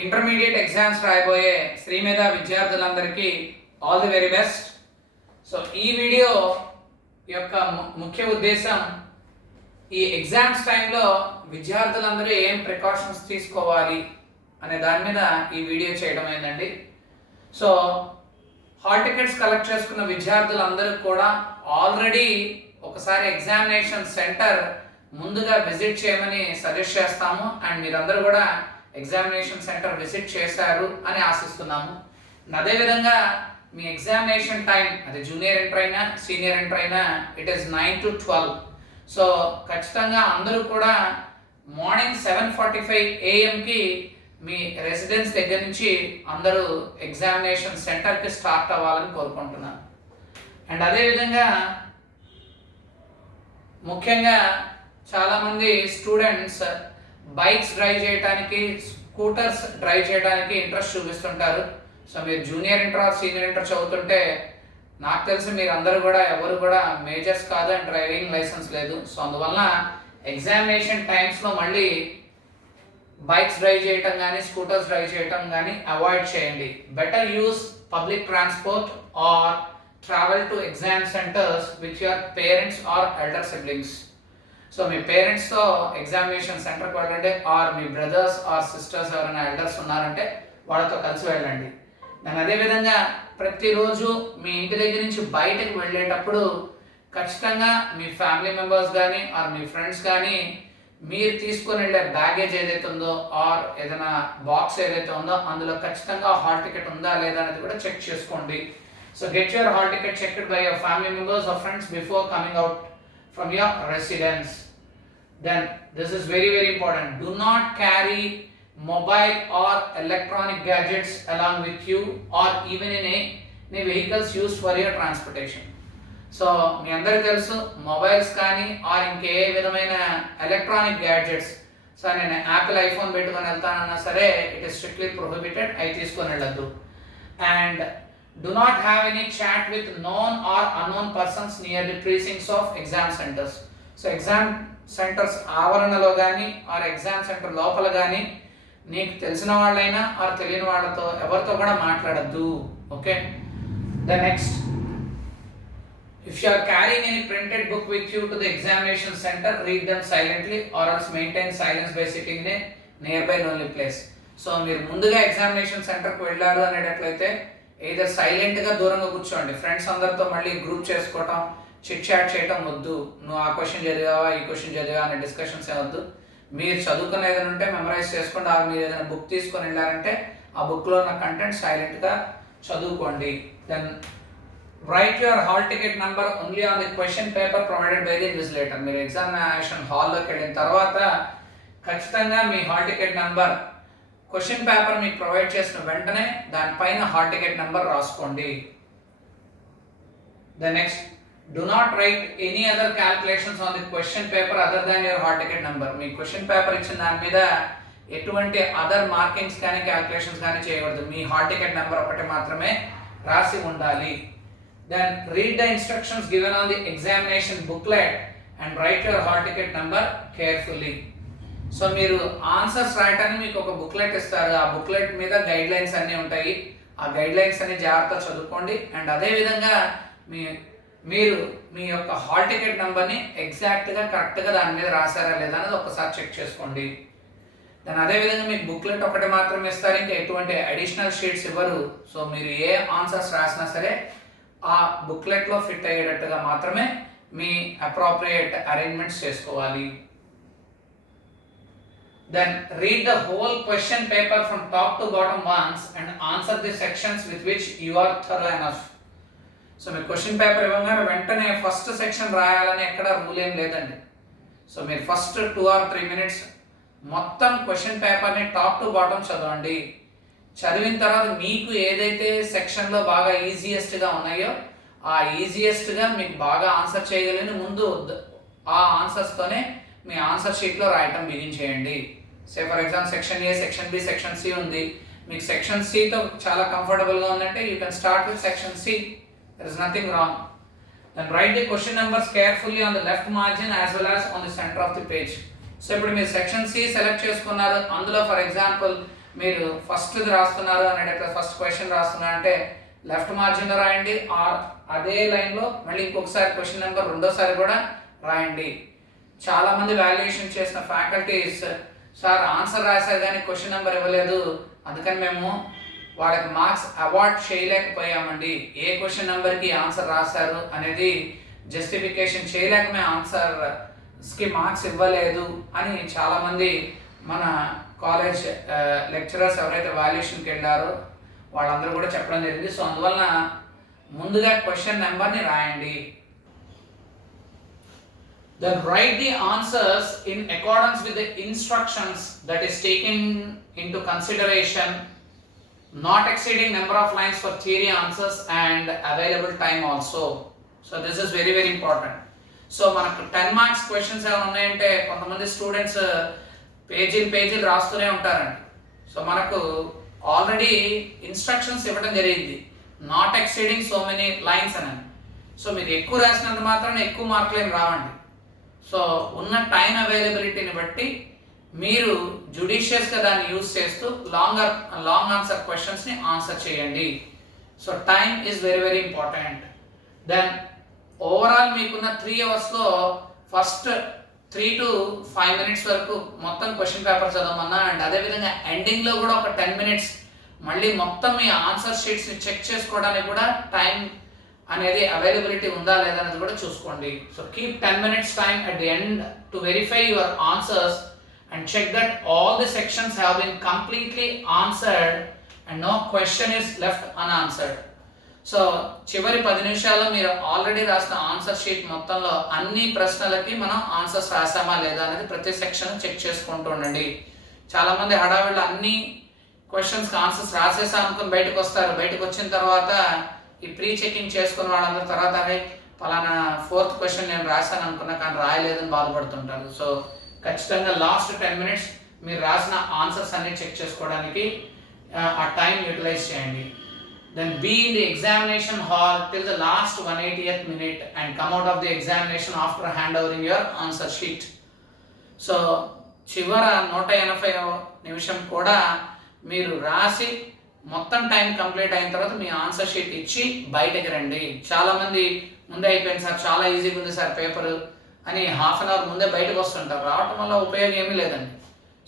Intermediate exams రాయబోయే Sri Medha విద్యార్థులందరికీ all the very best. So ఈ video యొక్క ముఖ్య ఉద్దేశం ఈ ఎగ్జామ్స్ టైంలో విద్యార్థులందరూ ఏం ప్రికాషన్స్ తీసుకోవాలి అనే దాని మీద ఈ వీడియో చేయడం అయిందండి. సో హాల్ టికెట్స్ కలెక్ట్ చేసుకున్న విద్యార్థులందరూ కూడా ఆల్రెడీ ఒకసారి ఎగ్జామినేషన్ సెంటర్ ముందుగా విజిట్ చేయమని సజెస్ట్ చేస్తాము. అండ్ మీరందరూ కూడా ఎగ్జామినేషన్ సెంటర్ విజిట్ చేశారు అని ఆశిస్తున్నాము. అదేవిధంగా మీ ఎగ్జామినేషన్ టైం అది జూనియర్ ఇంటర్ అయినా సీనియర్ ఇంటర్ అయినా ఇట్ ఈస్ 9 to 12. సో ఖచ్చితంగా అందరూ కూడా మార్నింగ్ 7:45 AM మీ రెసిడెన్స్ దగ్గర నుంచి అందరూ ఎగ్జామినేషన్ సెంటర్కి స్టార్ట్ అవ్వాలని కోరుకుంటున్నాను. అండ్ అదేవిధంగా ముఖ్యంగా చాలామంది స్టూడెంట్స్ బైక్స్ డ్రైవ్ చేయడానికి, స్కూటర్స్ డ్రైవ్ చేయడానికి ఇంట్రెస్ట్ చూపిస్తుంటారు. సో మీరు junior inter or senior inter చదువుతుంటే నాకు తెలిసి మీరు అందరూ కూడా ఎవరు కూడా మేజర్స్ కాదు అండ్ డ్రైవింగ్ లైసెన్స్ లేదు. సో అందువల్ల ఎగ్జామినేషన్ టైమ్స్లో మళ్ళీ బైక్స్ డ్రైవ్ చేయటం కానీ స్కూటర్స్ డ్రైవ్ చేయటం కానీ అవాయిడ్ చేయండి. Better use public transport or travel to exam centres with your parents or elder siblings. So మీ పేరెంట్స్తో ఎగ్జామినేషన్ సెంటర్కి వెళ్ళండి, ఆర్ మీ బ్రదర్స్ ఆర్ సిస్టర్స్ ఎవరైనా ఎల్డర్స్ ఉన్నారంటే వాళ్ళతో కలిసి వెళ్ళండి. నేను అదేవిధంగా ప్రతిరోజు మీ ఇంటి దగ్గర నుంచి బయటకు వెళ్ళేటప్పుడు ఖచ్చితంగా మీ ఫ్యామిలీ మెంబర్స్ కానీ ఆర్ మీ ఫ్రెండ్స్ కానీ మీరు తీసుకొని వెళ్ళే బ్యాగేజ్ ఏదైతే ఉందో ఆర్ ఏదైనా బాక్స్ ఏదైతే ఉందో అందులో ఖచ్చితంగా హాల్ టికెట్ ఉందా లేదా అనేది కూడా చెక్ చేసుకోండి. So get your hall ticket checked by your family members or friends before coming out from your residence. Then this is very important. Do not carry mobile or electronic gadgets along with you or even in any vehicles used for your transportation. So మీ అందరికీ తెలుసు mobiles కానీ or ఇంకే విధమైన electronic gadgets, so నేను Apple iPhone పెట్టుకొని వెళ్తానన్నా సరే ఇట్ ఈస్ స్ట్రిక్ట్లీ ప్రొహిబిటెడ్, అవి తీసుకొని వెళ్ళద్దు. And do not have any chat with known or unknown persons near the precincts of exam centers. So exam centres ఆవరణలో కానీ ఆర్ ఎగ్జామ్ సెంటర్ లోపల కానీ నీకు తెలిసిన వాళ్ళైనా ఆర్ తెలియని వాళ్ళతో ఎవరితో కూడా మాట్లాడద్దు. Okay. The next, if you are carrying any printed book with you to the examination center, read them silently or else maintain silence by sitting in a nearby lonely place. So మీరు ముందుగా examination సెంటర్కి వెళ్ళారు అనేటట్లయితే ఏదో సైలెంట్గా దూరంగా కూర్చోండి. Friends అందరితో మళ్ళీ గ్రూప్ చేసుకోవటం, చిట్ చాట్ చేయటం వద్దు. నువ్వు ఆ క్వశ్చన్ చదివావా ఈ క్వశ్చన్ చదివా అనే డిస్కషన్స్ ఏమొద్దు. మీరు చదువుకుని ఏదైనా ఉంటే మెమరైజ్ చేసుకోండి, మీరు ఏదైనా బుక్ తీసుకొని వెళ్ళారంటే ఆ బుక్లో ఉన్న కంటెంట్ సైలెంట్గా చదువుకోండి. Then write your hall ticket number only on the question paper provided by the invigilator. మీరు ఎగ్జామినేషన్ హాల్లోకి వెళ్ళిన తర్వాత ఖచ్చితంగా మీ hall ticket number question paper మీకు ప్రొవైడ్ చేసిన వెంటనే దానిపైన హాల్ టికెట్ నెంబర్ రాసుకోండి. The next, do not write any other calculations on the question paper other than your hall ticket number. మీ క్వశ్చన్ పేపర్ ఇచ్చిన దాని మీద ఎటువంటి అదర్ మార్కింగ్స్ కానీ క్యాల్కులేషన్స్ కానీ చేయకూడదు. మీ హాల్ టికెట్ నెంబర్ ఒకటి మాత్రమే రాసి ఉండాలి. Then read the instructions given on the examination booklet and write your hall ticket number carefully. So మీరు ఆన్సర్స్ రాయటానికి మీకు ఒక బుక్లెట్ ఇస్తారు, ఆ బుక్లెట్ మీద గైడ్ లైన్స్ అన్నీ ఉంటాయి. ఆ గైడ్ లైన్స్ అన్ని జాగ్రత్తగా చదువుకోండి. అండ్ అదేవిధంగా మీరు మీ యొక్క హాల్ టికెట్ నెంబర్ని ఎగ్జాక్ట్గా కరెక్ట్గా దాని మీద రాశారా లేదా అనేది ఒకసారి చెక్ చేసుకోండి. దాని అదేవిధంగా మీకు బుక్లెట్ ఒకటి మాత్రమే ఇస్తారు, ఇంకా ఎటువంటి అడిషనల్ షీట్స్ ఇవ్వరు. సో మీరు ఏ ఆన్సర్స్ రాసినా సరే ఆ బుక్లెట్లో ఫిట్ అయ్యేటట్టుగా మాత్రమే మీ అప్రోప్రియేట్ అరేంజ్మెంట్స్ చేసుకోవాలి. Then read the whole question paper from top to bottom once and answer the sections with which you are thorough enough. So మీరు క్వశ్చన్ పేపర్ ఇవ్వగానే వెంటనే ఫస్ట్ సెక్షన్ రాయాలని ఎక్కడ రూల్ ఏం లేదండి. సో మీరు ఫస్ట్ 2 or 3 minutes మొత్తం question పేపర్ని టాప్ టు బాటమ్ చదవండి. చదివిన తర్వాత మీకు ఏదైతే సెక్షన్లో బాగా ఈజియెస్ట్గా ఉన్నాయో ఆ ఈజియెస్ట్గా మీకు బాగా ఆన్సర్ చేయగలిగిన ముందు ఆ ఆన్సర్స్తోనే మీ ఆన్సర్ షీట్లో రాయటం బిగిన్ చేయండి. Say for example section A, section B, section C ఉంది. మీకు సెక్షన్ సితో చాలా కంఫర్టబుల్గా ఉందంటే you can start with section C. There is nothing wrong. Then write the question numbers carefully on the left margin as well as on the centre of the page. So ఇప్పుడు మీరు section C select చేసుకున్నారు, అందులో for example మీరు ఫస్ట్ది రాస్తున్నారు అని అడిగితే first question రాస్తున్నారు అంటే లెఫ్ట్ మార్జిన్లో రాయండి, ఆర్ అదే లైన్లో మళ్ళీ ఇంకొకసారి క్వశ్చన్ నెంబర్ రెండోసారి కూడా రాయండి. చాలామంది వాల్యుయేషన్ చేసిన ఫ్యాకల్టీస్ సార్ ఆన్సర్ రాశారు కానీ క్వశ్చన్ నెంబర్ ఇవ్వలేదు, అందుకని మేము వాళ్ళకి మార్క్స్ అవార్డ్ చేయలేకపోయామండి, ఏ క్వశ్చన్ నెంబర్కి ఆన్సర్ రాశారు అనేది జస్టిఫికేషన్ చేయలేక మేము ఆన్సర్స్కి మార్క్స్ ఇవ్వలేదు అని చాలామంది మన కాలేజ్ లెక్చరర్స్ ఎవరైతే వాల్యుయేషన్కి వెళ్ళారో వాళ్ళందరూ కూడా చెప్పడం జరిగింది. సో అందువలన ముందుగా క్వశ్చన్ నెంబర్ని రాయండి. Then write the answers in accordance with the instructions that is taken into consideration, not exceeding number of lines for theory answers and available time also. So this is very very important. So మనకు 10 marks questions ఏమైనా ఉన్నాయంటే కొంతమంది students పేజీలు రాస్తూనే ఉంటారండి. So మనకు already instructions ఇవ్వడం జరిగింది, not exceeding so many lines అని. సో మీరు ఎక్కువ రాసినంత మాత్రాన ఎక్కువ మార్కులు ఏమి రావండి. సో ఉన్న టైం అవైలబిలిటీని బట్టి మీరు జుడిషియస్గా దాన్ని యూజ్ చేస్తూ లాంగ్ ఆన్సర్ క్వశ్చన్స్ని ఆన్సర్ చేయండి. So time is very very important. Then overall మీకున్న 3 అవర్స్లో ఫస్ట్ 3 to 5 minutes వరకు మొత్తం క్వశ్చన్ పేపర్ చదవమన్నా, అండ్ అదేవిధంగా ఎండింగ్లో కూడా ఒక 10 minutes మళ్ళీ మొత్తం మీ ఆన్సర్ షీట్స్ని చెక్ చేసుకోవడానికి కూడా టైం అనేది అవైలబిలిటీ ఉందా లేదా అనేది కూడా చూసుకోండి. So keep 10 minutes time at the end to verify your answers and check that all the sections have been completely answered and no question is left unanswered. So చివరి 10 నిమిషాల్లో మీరు ఆల్రెడీ రాసిన ఆన్సర్ షీట్ మొత్తంలో అన్ని ప్రశ్నలకి మనం answers రాసామా లేదా అనేది ప్రతి సెక్షన్ చెక్ చేసుకుంటూ ఉండండి. చాలామంది హడావిడిలో అన్ని క్వశ్చన్స్కి ఆన్సర్స్ రాసేసా అనుకుని బయటకు వస్తారు. బయటకు వచ్చిన తర్వాత ఈ ప్రీ చెకింగ్ చేసుకున్న వాళ్ళందరూ తర్వాత అదే పలానా 4th క్వశ్చన్ నేను రాశాను అనుకున్నా కానీ రాయలేదని బాధపడుతుంటారు. సో ఖచ్చితంగా లాస్ట్ 10 minutes మీరు రాసిన ఆన్సర్స్ అన్ని చెక్ చేసుకోవడానికి ఆ టైం యూటిలైజ్ చేయండి. Then be in the examination hall till the last 180th minute and come out of the examination after handovering your answer sheet. So చివర 180వ నిమిషం కూడా మీరు రాసి మొత్తం టైం కంప్లీట్ అయిన తర్వాత మీ ఆన్సర్ షీట్ ఇచ్చి బయటకు రండి. చాలామంది ముందే అయిపోయింది సార్, చాలా ఈజీగా ఉంది సార్ పేపరు అని హాఫ్ అన్ అవర్ ముందే బయటకు వస్తుంటారు. రావటం వల్ల ఉపయోగం ఏమీ లేదండి.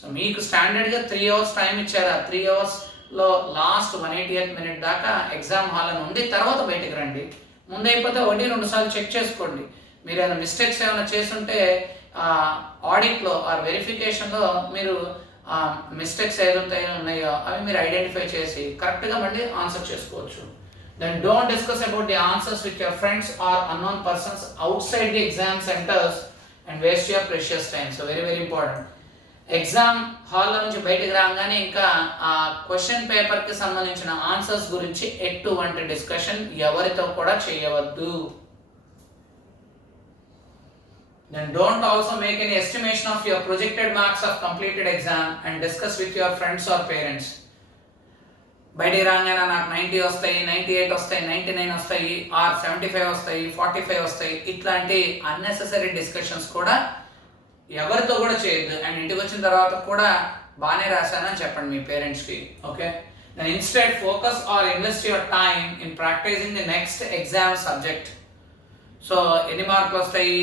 సో మీకు స్టాండర్డ్గా 3 hours టైం ఇచ్చారా, 3 hoursలో లాస్ట్ 180th minute దాకా ఎగ్జామ్ హాల్ అని ఉంది, తర్వాత బయటకు రండి. ముందైపోతే 1-2 సార్లు చెక్ చేసుకోండి. మీరు ఏమైనా మిస్టేక్స్ ఏమైనా చేస్తుంటే ఆడిట్లో ఆర్ వెరిఫికేషన్లో మీరు మిస్టేక్స్ ఏదైతే ఉన్నాయో అవి మీరు ఐడెంటిఫై చేసి కరెక్ట్గా మళ్ళీ ఆన్సర్ చేసుకోవచ్చు. Then don't discuss about the answers with your friends or unknown persons outside the exam centers and waste your precious time. So very very important. Exam హాల్లో నుంచి బయటకు రాగానే ఇంకా ఆ క్వశ్చన్ పేపర్కి సంబంధించిన ఆన్సర్స్ గురించి ఎటువంటి డిస్కషన్ ఎవరితో కూడా చేయవద్దు. Then don't also make any estimation of your projected marks of completed exam and discuss with your friends or parents. బయటికి రాగానే నాకు 90 వస్తాయి, 98 వస్తాయి, 99 వస్తాయి, ఆర్ 75 వస్తాయి, 45 వస్తాయి, ఇట్లాంటి అన్నెసెసరీ డిస్కషన్స్ కూడా ఎవరితో కూడా చేయొద్దు. అండ్ ఇంటికి వచ్చిన తర్వాత కూడా బాగానే రాశానని చెప్పండి మీ పేరెంట్స్కి. Okay, then instead focus or invest your time in practising the next exam subject. So ఎన్ని మార్కులు వస్తాయి,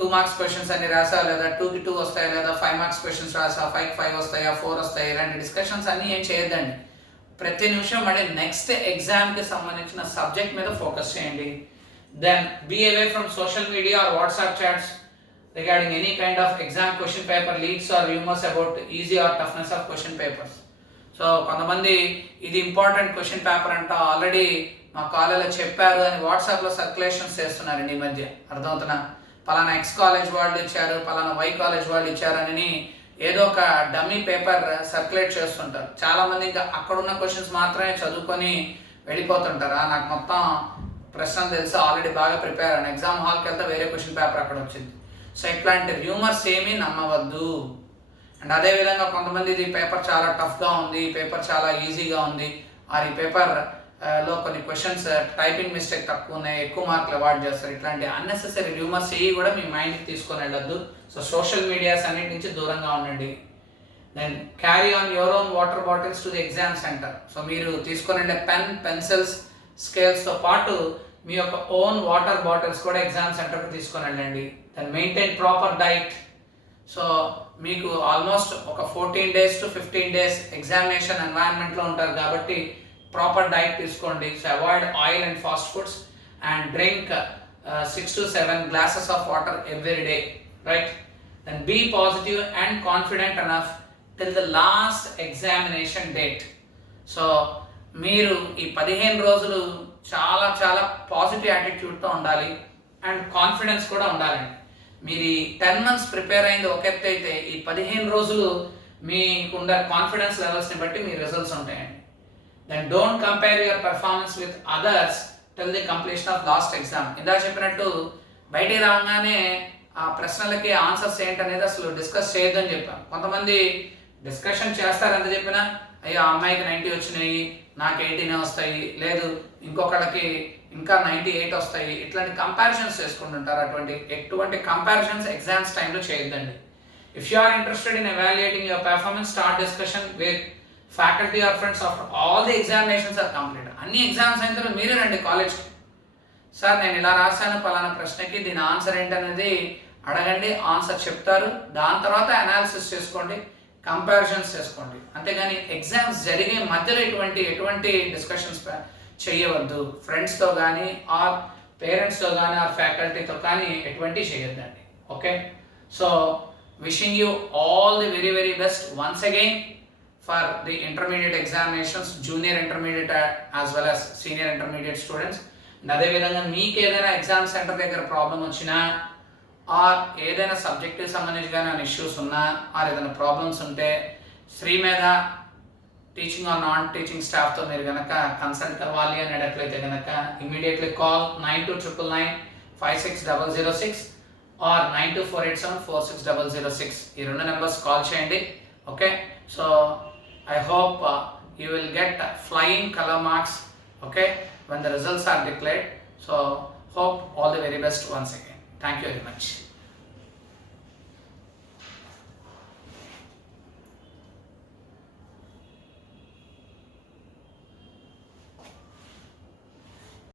2 marks క్వశ్చన్స్ అన్ని రాసా లేదా 2కి 2 వస్తాయా లేదా 5 marks క్వశ్చన్స్ రాసా 5కి 5 వస్తాయా 4 వస్తాయి, ఇలాంటి డిస్కషన్స్ అన్నీ ఏం చేయొద్దండి. ప్రతి నిమిషం మళ్ళీ నెక్స్ట్ ఎగ్జామ్కి సంబంధించిన సబ్జెక్ట్ మీద ఫోకస్ చేయండి. Then be away from social media or WhatsApp chats regarding any kind of exam question paper leaks or rumors about easy or toughness of question papers. So కొంతమంది ఇది ఇంపార్టెంట్ క్వశ్చన్ పేపర్ అంట already మా కాలేజీలో చెప్పారు అని వాట్సాప్లో circulations చేస్తున్నారండి ఈ మధ్య. అర్థమవుతున్నా, పలానా X కాలేజ్ వాళ్ళు ఇచ్చారు, పలానా Y కాలేజ్ వాళ్ళు ఇచ్చారని ఏదో ఒక డమ్మీ పేపర్ సర్క్యులేట్ చేస్తుంటారు. చాలామంది ఇంకా అక్కడున్న క్వశ్చన్స్ మాత్రమే చదువుకొని వెళ్ళిపోతుంటారు. నాకు మొత్తం ప్రశ్నలు తెలుసు, ఆల్రెడీ బాగా ప్రిపేర్ అయ్యాను, ఎగ్జామ్ హాల్కి వెళ్తే వేరే క్వశ్చన్ పేపర్ అక్కడ వచ్చింది. సో ఇట్లాంటి రూమర్స్ ఏమీ నమ్మవద్దు. అండ్ అదేవిధంగా కొంతమంది ఇది పేపర్ చాలా టఫ్గా ఉంది, పేపర్ చాలా ఈజీగా ఉంది, ఆర్ ఈ పేపర్లో కొన్ని క్వశ్చన్స్ టైపింగ్ మిస్టేక్ తక్కువ ఉన్నాయి, ఎక్కువ మార్కులు అవార్డ్ చేస్తారు. ఇట్లాంటి అన్నెసెసరీ రూమర్స్ ఇవి కూడా మీ మైండ్కి తీసుకొని వెళ్ళొద్దు. సో సోషల్ మీడియాస్ అన్నిటి నుంచి దూరంగా ఉండండి. Then carry on your own water bottles to the exam centre. So మీరు తీసుకునే పెన్, పెన్సిల్స్, స్కేల్స్తో పాటు మీ యొక్క ఓన్ వాటర్ బాటిల్స్ కూడా ఎగ్జామ్ సెంటర్కి తీసుకొని వెళ్ళండి. Then maintain proper diet. So మీకు ఆల్మోస్ట్ ఒక 14 days to 15 days ఎగ్జామినేషన్ ఎన్వైరన్మెంట్లో ఉంటారు కాబట్టి ప్రాపర్ డైట్ తీసుకోండి. So avoid oil and fast foods and drink 6 to 7 glasses of water every day, right? Then be positive and confident enough till the last examination date. So మీరు ఈ 15 రోజులు చాలా చాలా positive యాటిట్యూడ్తో ఉండాలి అండ్ కాన్ఫిడెన్స్ కూడా ఉండాలండి. మీరు ఈ 10 months ప్రిపేర్ అయింది ఒక ఎత్తు అయితే, ఈ 15 రోజులు మీకుండే కాన్ఫిడెన్స్ లెవెల్స్ని బట్టి మీ రిజల్ట్స్ ఉంటాయండి. Then don't compare your performance with others till the completion of last exam. ఇందా చెప్పినట్టు బయటికి రాగానే ఆ ప్రశ్నలకి ఆన్సర్స్ ఏంటనేది అసలు డిస్కస్ చేయొద్దని చెప్పాను. కొంతమంది డిస్కషన్ చేస్తారు ఎంత చెప్పినా, అయ్యో ఆ అమ్మాయికి 90 వచ్చినాయి, నాకు 18 వస్తాయి, లేదు ఇంకొకళ్ళకి ఇంకా 98 వస్తాయి, ఇట్లాంటి కంపారిజన్స్ చేసుకుంటుంటారు. ఎటువంటి కంపారిజన్స్ ఎగ్జామ్స్ టైంలో చేయొద్దండి. If you are interested in evaluating your performance, start discussion with faculty or friends after all the examinations are complete. అన్ని ఎగ్జామ్స్ అయిన తర్వాత మీరే రండి కాలేజ్కి. సార్ నేను ఇలా రాశాను పలానా ప్రశ్నకి, దీని ఆన్సర్ ఏంటనేది అడగండి, ఆన్సర్ చెప్తారు. దాని తర్వాత అనాలిసిస్ చేసుకోండి, కంపారిజన్స్ చేసుకోండి. అంతేగాని ఎగ్జామ్స్ జరిగే మధ్యలో ఎటువంటి డిస్కషన్స్ చేయవద్దు. ఫ్రెండ్స్తో కానీ ఆర్ పేరెంట్స్తో కానీ ఆర్ ఫ్యాకల్టీతో కానీ ఎటువంటి చేయొద్దండి. Okay, so wishing you all the very very best once again for the intermediate examinations, junior intermediate as well as senior intermediate students. And అదే విధంగా మీకు ఏదైనా ఎగ్జామ్ సెంటర్ దగ్గర ప్రాబ్లం వచ్చినా ఆర్ ఏదైనా సబ్జెక్ట్కి సంబంధించి కానీ ఇష్యూస్ ఉన్నా ఆర్ ఏదైనా ప్రాబ్లమ్స్ ఉంటే Srimedha teaching or non teaching స్టాఫ్తో మీరు కనుక కన్సల్ట్ అవ్వాలి అనేటట్లయితే కనుక ఇమీడియట్లీ కాల్ 9299560006 ఆర్ 9248746006. ఈ 2 నెంబర్స్ కాల్ చేయండి. Okay, so I hope you will get flying color marks, okay, when the results are declared. So hope all the very best once again. Thank you very much.